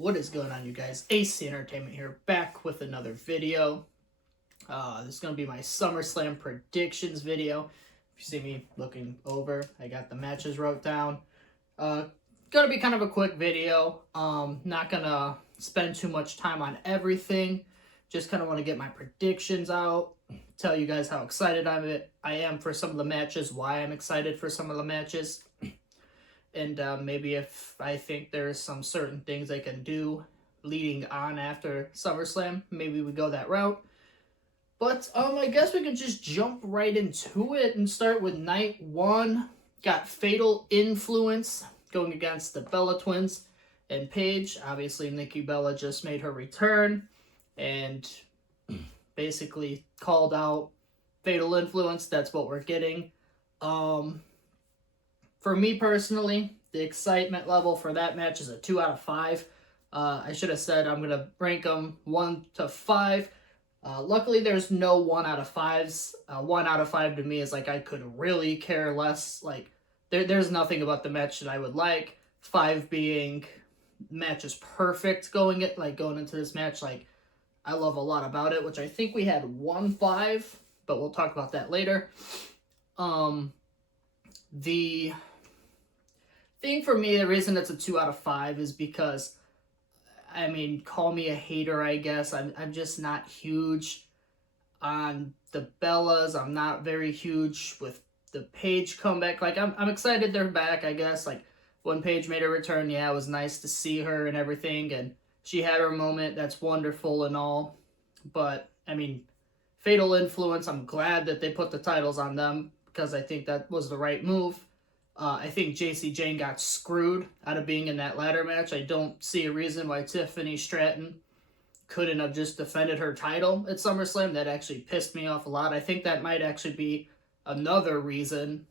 What is going on, you guys? AC Entertainment here, back with another video. This is going to be my SummerSlam Predictions video. If you see me looking over, I got the matches wrote down. Going to be kind of a quick video. Not going to spend too much time on everything. Just kind of want to get my predictions out, tell you guys how excited I am for some of the matches, why I'm excited for some of the matches. And maybe if I think there's some certain things I can do leading on after SummerSlam, maybe we go that route. But I guess we could just jump right into it and start with night one. Got Fatal Influence going against the Bella Twins and Paige. Obviously, Nikki Bella just made her return and basically called out Fatal Influence. That's what we're getting. For me personally, the excitement level for that match is a 2 out of 5. I should have said I'm going to rank them 1 to 5. Luckily, there's no 1 out of 5s. 1 out of 5 to me is like I could really care less. Like there's nothing about the match that I would like. 5 being match is perfect going into this match. Like I love a lot about it, which I think we had 1 5, but we'll talk about that later. The thing for me, the reason it's a 2 out of 5 is because, I mean, call me a hater, I guess. I'm just not huge on the Bellas. I'm not very huge with the Paige comeback. Like, I'm excited they're back, I guess. Like, when Paige made her return, yeah, it was nice to see her and everything. And she had her moment. That's wonderful and all. But, I mean, Fatal Influence, I'm glad that they put the titles on them because I think that was the right move. I think JC Jane got screwed out of being in that ladder match. I don't see a reason why Tiffany Stratton couldn't have just defended her title at SummerSlam. That actually pissed me off a lot. I think that might actually be another reason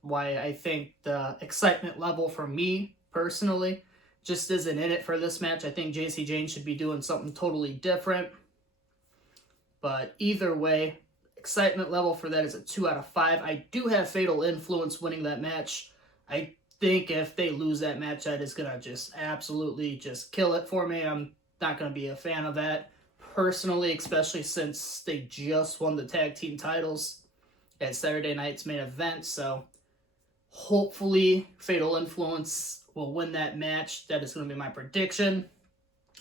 why I think the excitement level for me personally just isn't in it for this match. I think JC Jane should be doing something totally different. But either way, excitement level for that is a 2 out of 5. I do have Fatal Influence winning that match. I think if they lose that match, that is going to just absolutely just kill it for me. I'm not going to be a fan of that personally, especially since they just won the tag team titles at Saturday night's main event. So hopefully Fatal Influence will win that match. That is going to be my prediction.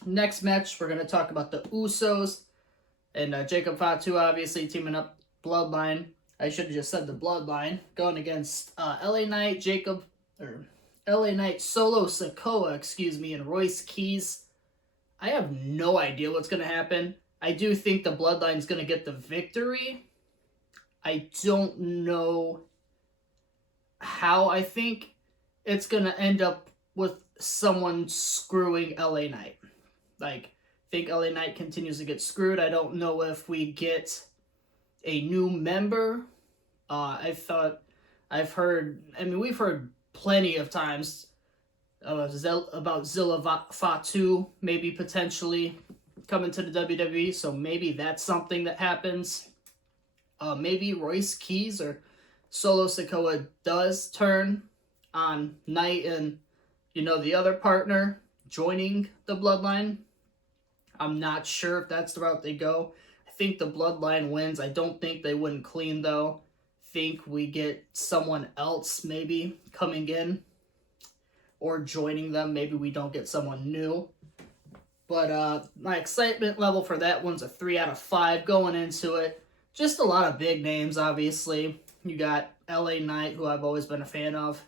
Next match, we're going to talk about the Usos and Jacob Fatu, obviously teaming up Bloodline. I should have just said the Bloodline. Going against LA Knight, LA Knight Solo Sikoa, and Royce Keys. I have no idea what's going to happen. I do think the Bloodline's going to get the victory. I don't know how. I think it's going to end up with someone screwing LA Knight. Like, I think LA Knight continues to get screwed. I don't know if we get a new member. We've heard plenty of times about Zilla Fatu maybe potentially coming to the WWE, so maybe that's something that happens. Maybe Royce Keys or Solo Sikoa does turn on Knight and, the other partner joining the Bloodline. I'm not sure if that's the route they go. I think the Bloodline wins. I don't think they win clean, though. Think we get someone else maybe coming in or joining them. Maybe we don't get someone new. But my excitement level for that one's a 3 out of 5 going into it. Just a lot of big names, obviously. You got LA Knight, who I've always been a fan of.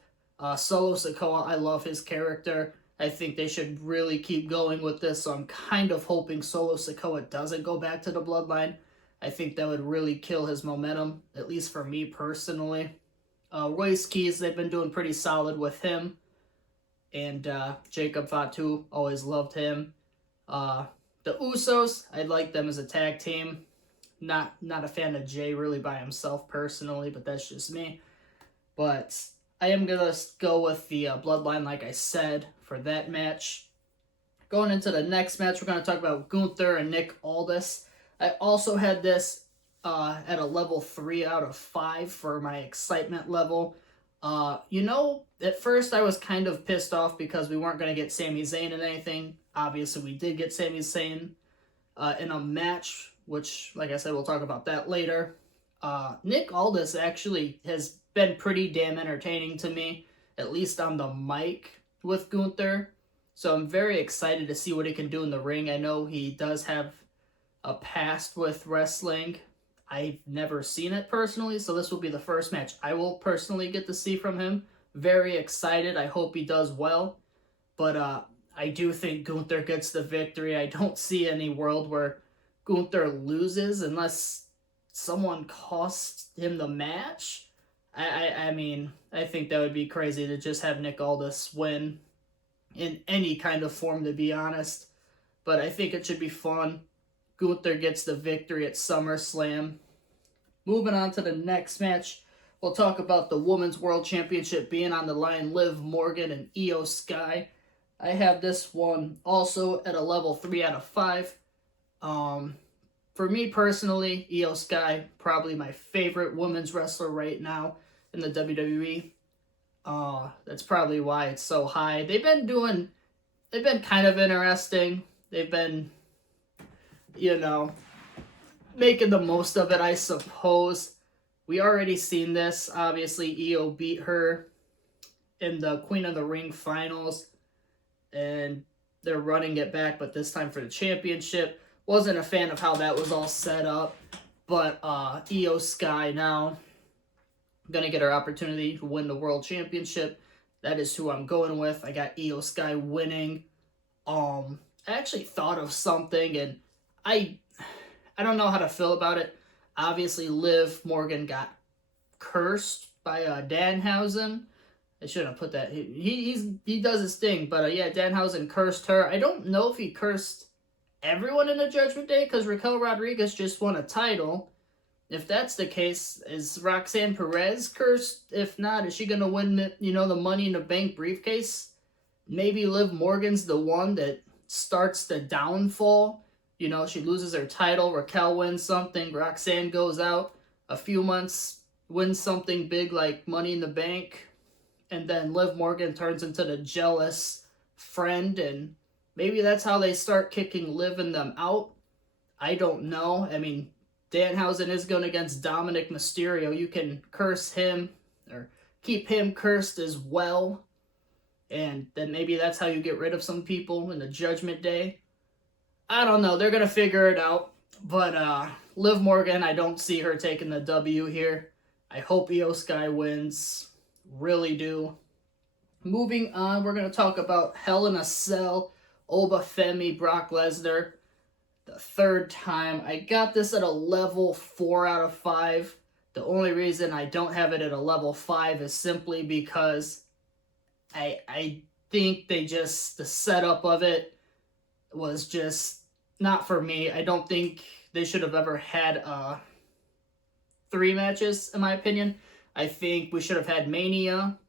Solo Sikoa, I love his character. I think they should really keep going with this, so I'm kind of hoping Solo Sikoa doesn't go back to the Bloodline. I think that would really kill his momentum, at least for me personally. Royce Keys, they've been doing pretty solid with him. And Jacob Fatu, always loved him. The Usos, I like them as a tag team. Not a fan of Jay really by himself personally, but that's just me. But I am going to go with the Bloodline, like I said, for that match. Going into the next match, we're going to talk about Gunther and Nick Aldis. I also had this at a level 3 out of 5 for my excitement level. At first I was kind of pissed off because we weren't going to get Sami Zayn in anything. Obviously, we did get Sami Zayn in a match, which, like I said, we'll talk about that later. Nick Aldis actually has been pretty damn entertaining to me, at least on the mic with Gunther. So I'm very excited to see what he can do in the ring. I know he does have a past with wrestling. I've never seen it personally, so this will be the first match I will personally get to see from him. Very excited. I hope he does well. But I do think Gunther gets the victory. I don't see any world where Gunther loses unless someone costs him the match. I mean, I think that would be crazy to just have Nick Aldis win in any kind of form, to be honest. But I think it should be fun. Gunther gets the victory at SummerSlam. Moving on to the next match, we'll talk about the Women's World Championship being on the line. Liv Morgan and Io Sky. I have this one also at a level 3 out of 5. For me personally, Io Sky, probably my favorite women's wrestler right now in the WWE. That's probably why it's so high. They've been kind of interesting. They've been, making the most of it, I suppose. We already seen this. Obviously, Io beat her in the Queen of the Ring finals, and they're running it back, but this time for the championship. Wasn't a fan of how that was all set up, but Io Sky now gonna get her opportunity to win the World Championship. That is who I'm going with. I got Io Sky winning. I actually thought of something, and I don't know how to feel about it. Obviously, Liv Morgan got cursed by Danhausen. I shouldn't have put that. He does his thing, but yeah, Danhausen cursed her. I don't know if he cursed everyone in the Judgment Day because Raquel Rodriguez just won a title. If that's the case, is Roxanne Perez cursed? If not, is she gonna win the Money in the Bank briefcase? Maybe Liv Morgan's the one that starts the downfall. She loses her title, Raquel wins something, Roxanne goes out a few months, wins something big like Money in the Bank, and then Liv Morgan turns into the jealous friend, and maybe that's how they start kicking Liv and them out. I don't know. I mean, Danhausen is going against Dominic Mysterio. You can curse him or keep him cursed as well, and then maybe that's how you get rid of some people in the Judgment Day. I don't know. They're going to figure it out. But Liv Morgan, I don't see her taking the W here. I hope Io Sky wins. Really do. Moving on, we're going to talk about Hell in a Cell, Oba Femi, Brock Lesnar. The third time. I got this at a level 4 out of 5. The only reason I don't have it at a level 5 is simply because I think the setup of it was just not for me. I don't think they should have ever had 3 matches, in my opinion. I think we should have had Mania.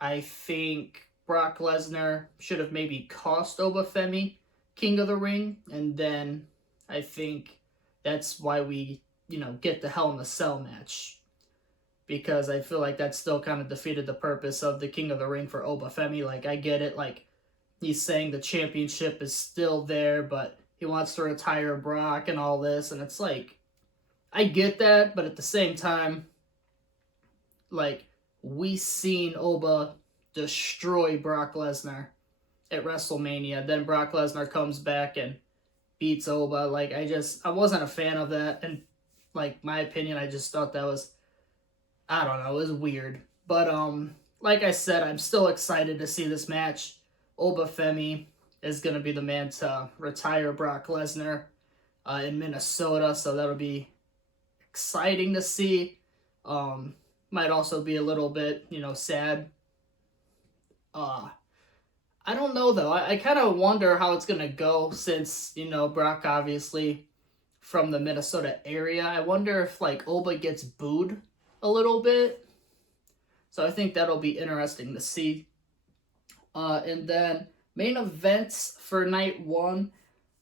I think Brock Lesnar should have maybe cost Oba Femi King of the Ring, and then I think that's why we, get the Hell in a Cell match. Because I feel like that still kind of defeated the purpose of the King of the Ring for Oba Femi. Like, I get it, like, he's saying the championship is still there, but he wants to retire Brock and all this, and it's like, I get that, but at the same time, like, we seen Oba destroy Brock Lesnar at WrestleMania. Then Brock Lesnar comes back and beats Oba. Like, I wasn't a fan of that, and, like, my opinion, I just thought that was, I don't know, it was weird. But, like I said, I'm still excited to see this match. Oba Femi is going to be the man to retire Brock Lesnar in Minnesota, so that'll be exciting to see. Might also be a little bit, sad. I don't know, though. I kind of wonder how it's going to go since, Brock obviously from the Minnesota area. I wonder if, like, Oba gets booed a little bit. So I think that'll be interesting to see. And then main events for night 1.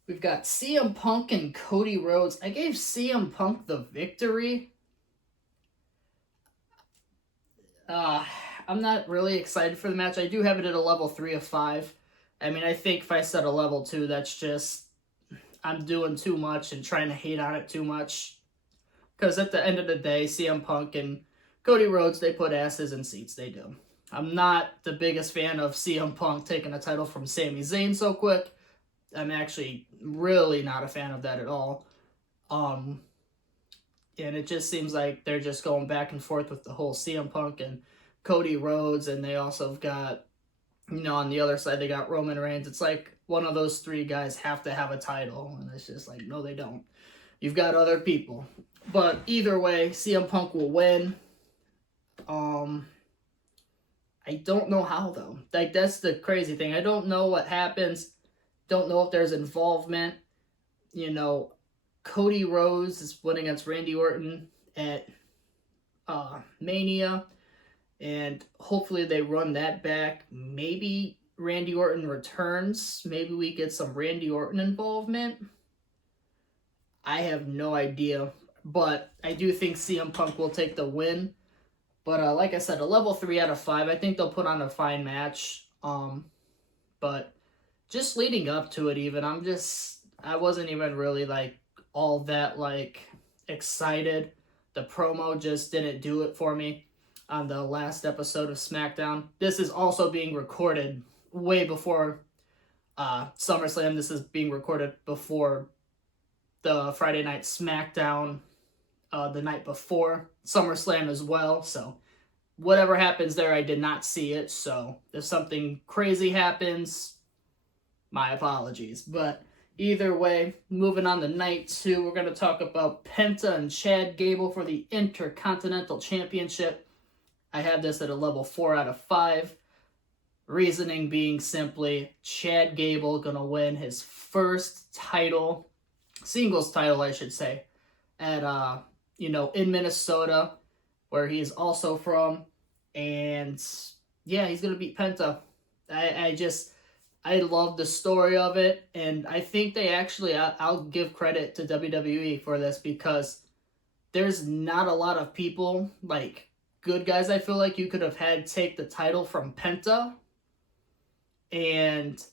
We've got CM Punk and Cody Rhodes. I gave CM Punk the victory. Uh, I'm not really excited for the match. I do have it at a level 3 of 5. I mean, I think if I set a level 2, that's just, I'm doing too much and trying to hate on it too much. Because at the end of the day, CM Punk and Cody Rhodes, they put asses in seats. They do. I'm not the biggest fan of CM Punk taking a title from Sami Zayn so quick. I'm actually really not a fan of that at all. And it just seems like they're just going back and forth with the whole CM Punk and Cody Rhodes, and they also have got, on the other side, they got Roman Reigns. It's like one of those three guys have to have a title, and it's just like, no, they don't. You've got other people. But either way, CM Punk will win. I don't know how, though. Like, that's the crazy thing. I don't know what happens. Don't know if there's involvement. Cody Rhodes is winning against Randy Orton at Mania. And hopefully they run that back. Maybe Randy Orton returns. Maybe we get some Randy Orton involvement. I have no idea. But I do think CM Punk will take the win. But like I said, a level 3 out of 5. I think they'll put on a fine match. But just leading up to it even, I wasn't even really all that excited. The promo just didn't do it for me on the last episode of SmackDown. This is also being recorded way before SummerSlam. This is being recorded before the Friday Night SmackDown the night before SummerSlam as well. So whatever happens there, I did not see it. So if something crazy happens, my apologies. But either way, moving on to night 2, we're going to talk about Penta and Chad Gable for the Intercontinental Championship. I have this at a level 4 out of 5. Reasoning being simply, Chad Gable going to win his first title, singles title, I should say, at, in Minnesota, where he is also from. And, yeah, he's going to beat Penta. I love the story of it, and I think they actually, I'll give credit to WWE for this, because there's not a lot of people, good guys I feel like you could have had take the title from Penta, and,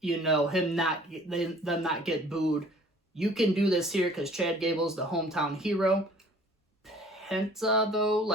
them not get booed. You can do this here because Chad Gable's the hometown hero. Penta, though,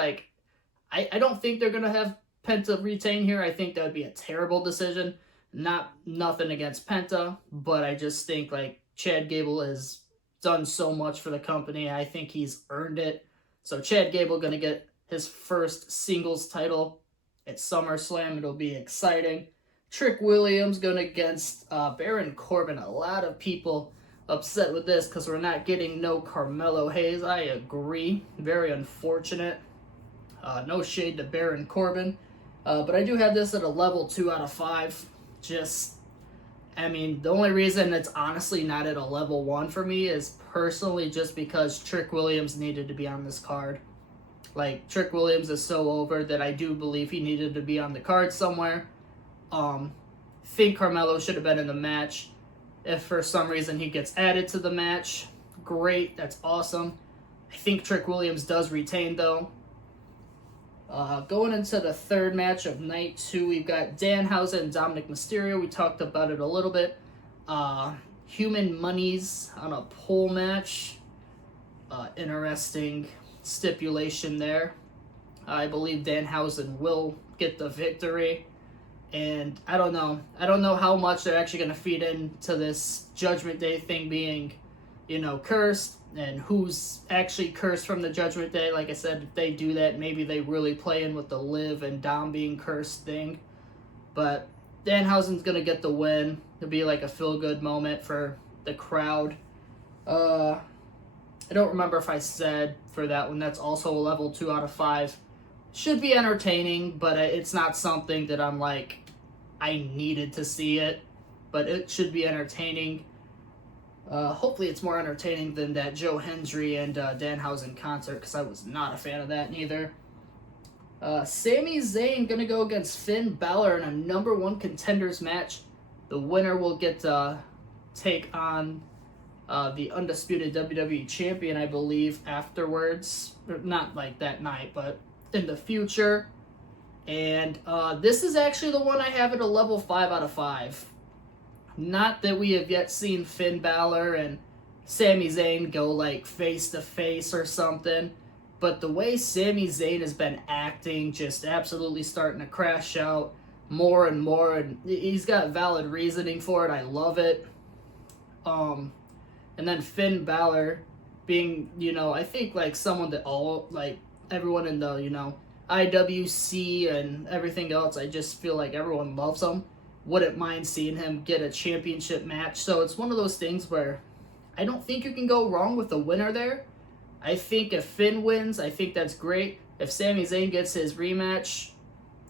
I don't think they're going to have Penta retain here. I think that would be a terrible decision. Nothing against Penta, but I just think Chad Gable has done so much for the company. I think he's earned it. So Chad Gable going to get his first singles title at SummerSlam. It'll be exciting. Trick Williams going against Baron Corbin. A lot of people upset with this because we're not getting no Carmelo Hayes. I agree. Very unfortunate. No shade to Baron Corbin. But I do have this at a level 2 out of 5. The only reason it's honestly not at a level 1 for me is personally just because Trick Williams needed to be on this card. Trick Williams is so over that I do believe he needed to be on the card somewhere. Think Carmelo should have been in the match. If for some reason he gets added to the match, great, that's awesome. I think Trick Williams does retain, though. Going into the third match of night 2, we've got Danhausen and Dominic Mysterio. We talked about it a little bit. Human Monies on a pole match. Interesting stipulation there. I believe Danhausen will get the victory. And I don't know how much they're actually going to feed into this Judgment Day thing being, cursed, and who's actually cursed from the Judgment Day. Like I said, if they do that, maybe they really play in with the Liv and Dom being cursed thing. But Danhausen's going to get the win. It'll be a feel-good moment for the crowd. I don't remember if I said for that one, that's also a level 2 out of 5. Should be entertaining, but it's not something that I'm I needed to see it. But it should be entertaining. Hopefully it's more entertaining than that Joe Hendry and Danhausen concert, because I was not a fan of that neither. Sami Zayn going to go against Finn Balor in a number 1 contenders match. The winner will get to take on the undisputed WWE champion, I believe, afterwards. Not that night, but in the future. And this is actually the one I have at a level 5 out of 5. Not that we have yet seen Finn Balor and Sami Zayn go like face to face or something, but the way Sami Zayn has been acting, just absolutely starting to crash out more and more, and he's got valid reasoning for it. I love it. And then Finn Balor being, I think like someone that all like everyone in the IWC and everything else, I just feel like everyone loves him. Wouldn't mind seeing him get a championship match. So it's one of those things where I don't think you can go wrong with the winner there. I think if Finn wins, I think that's great. If Sami Zayn gets his rematch,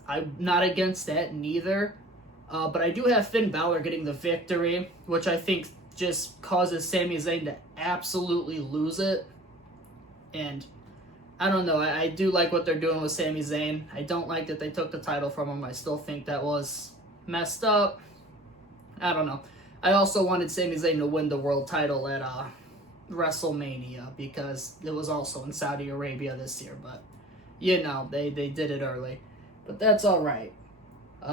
I'm not against that neither. But I do have Finn Balor getting the victory, which I think just causes Sami Zayn to absolutely lose it. And I don't know, I do like what they're doing with Sami Zayn. I don't like that they took the title from him. I still think that was messed up. I don't know. I also wanted Sami Zayn to win the world title at WrestleMania because it was also in Saudi Arabia this year, but they did it early. But that's all right.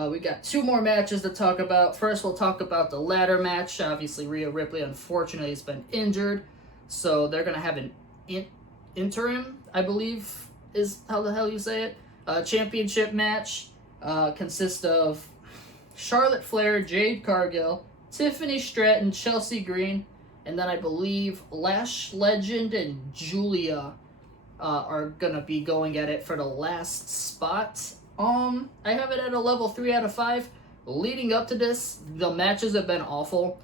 We got 2 more matches to talk about. First, we'll talk about the ladder match. Obviously, Rhea Ripley, unfortunately, has been injured, so they're going to have an interim, I believe is how the hell you say it, championship match. Consists of Charlotte Flair, Jade Cargill, Tiffany Stratton, Chelsea Green, and then I believe Lash Legend and Julia are going to be going at it for the last spot. I have it at a level 3 out of 5. Leading up to this, the matches have been awful.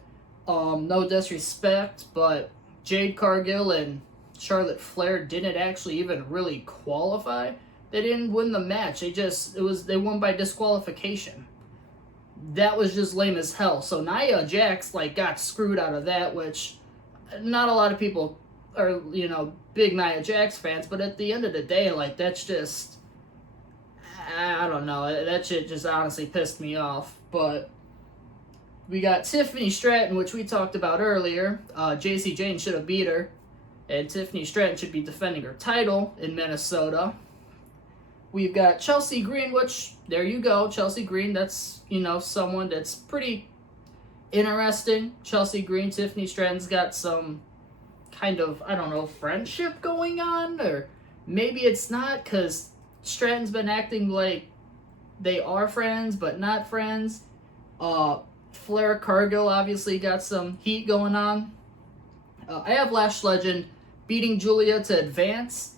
No disrespect, but Jade Cargill and Charlotte Flair didn't actually even really qualify. They didn't win the match. They won by disqualification. That was just lame as hell. So Nia Jax got screwed out of that, which not a lot of people are, big Nia Jax fans, but at the end of the day, that's just, I don't know, that shit just honestly pissed me off. But we got Tiffany Stratton, which we talked about earlier. JC Jane should have beat her, and Tiffany Stratton should be defending her title in Minnesota. We've got Chelsea Green, which, there you go, Chelsea Green, that's, someone that's pretty interesting. Chelsea Green, Tiffany Stratton's got some kind of, I don't know, friendship going on, or maybe it's not, because Stratton's been acting like they are friends, but not friends. Flair Cargill obviously got some heat going on. I have Lash Legend beating Julia to advance,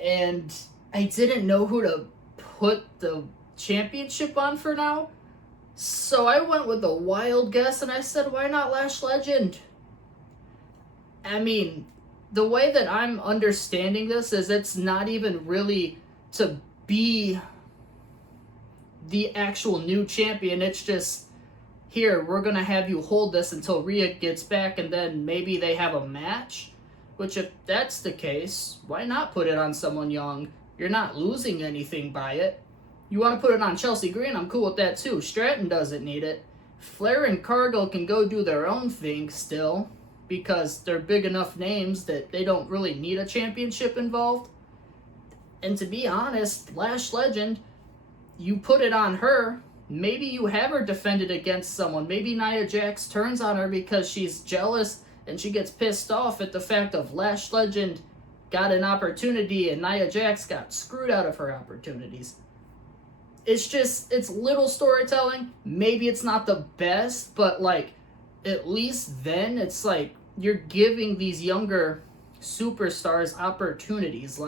and I didn't know who to put the championship on for now, so I went with a wild guess, and I said, why not Lash Legend? I mean, the way that I'm understanding this is it's not even really to be the actual new champion. It's just, here, we're going to have you hold this until Rhea gets back, and then maybe they have a match. Which, if that's the case, why not put it on someone young? You're not losing anything by it. You want to put it on Chelsea Green, I'm cool with that too. Stratton doesn't need it. Flair and Cargill can go do their own thing still, because they're big enough names that they don't really need a championship involved. And to be honest, Lash Legend, you put it on her, maybe you have her defended against someone. Maybe Nia Jax turns on her because she's jealous and she gets pissed off at the fact of Lash Legend got an opportunity and Nia Jax got screwed out of her opportunities. It's little storytelling. Maybe it's not the best, but at least then it's you're giving these younger superstars opportunities.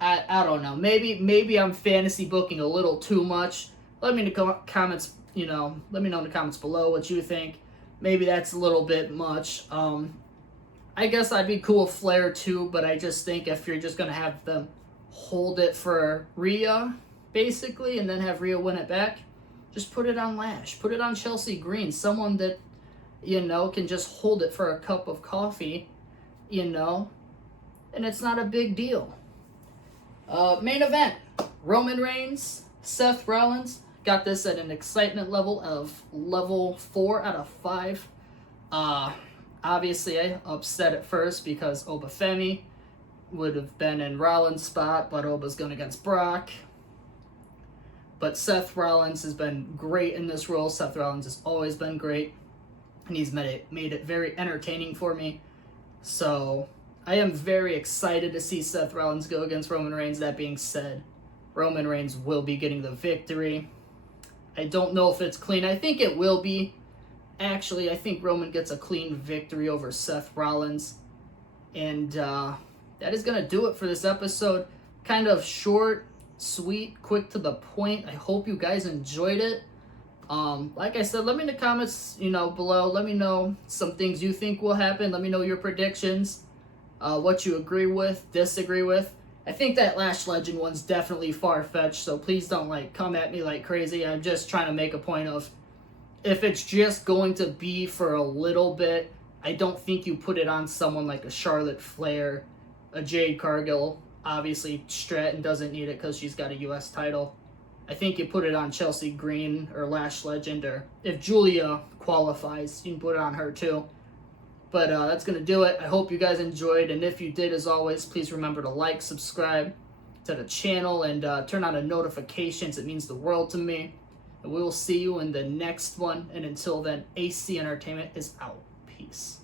I don't know. Maybe I'm fantasy booking a little too much. Let me in the comments, let me know in the comments below what you think. Maybe that's a little bit much. I guess I'd be cool with Flair too, but I just think if you're just going to have them hold it for Rhea, basically, and then have Rhea win it back, just put it on Lash. Put it on Chelsea Green, someone that, can just hold it for a cup of coffee, and it's not a big deal. Main event, Roman Reigns, Seth Rollins. Got this at an excitement level of level 4 out of 5. Obviously, I upset at first because Obafemi would have been in Rollins' spot, but Oba's going against Brock. But Seth Rollins has been great in this role. Seth Rollins has always been great, and he's made it very entertaining for me. So I am very excited to see Seth Rollins go against Roman Reigns. That being said, Roman Reigns will be getting the victory. I don't know if it's clean. I think it will be. Actually, I think Roman gets a clean victory over Seth Rollins. And that is going to do it for this episode. Kind of short, sweet, quick to the point. I hope you guys enjoyed it. Like I said, let me in the comments, below. Let me know some things you think will happen. Let me know your predictions, what you agree with, disagree with. I think that Lash Legend one's definitely far-fetched, so please don't, come at me like crazy. I'm just trying to make a point of, if it's just going to be for a little bit, I don't think you put it on someone like a Charlotte Flair, a Jade Cargill. Obviously, Stratton doesn't need it because she's got a U.S. title. I think you put it on Chelsea Green or Lash Legend, or if Julia qualifies, you can put it on her too. But that's going to do it. I hope you guys enjoyed, and if you did, as always, please remember to like, subscribe to the channel, and turn on the notifications. It means the world to me. And we will see you in the next one, and until then, AC Entertainment is out. Peace.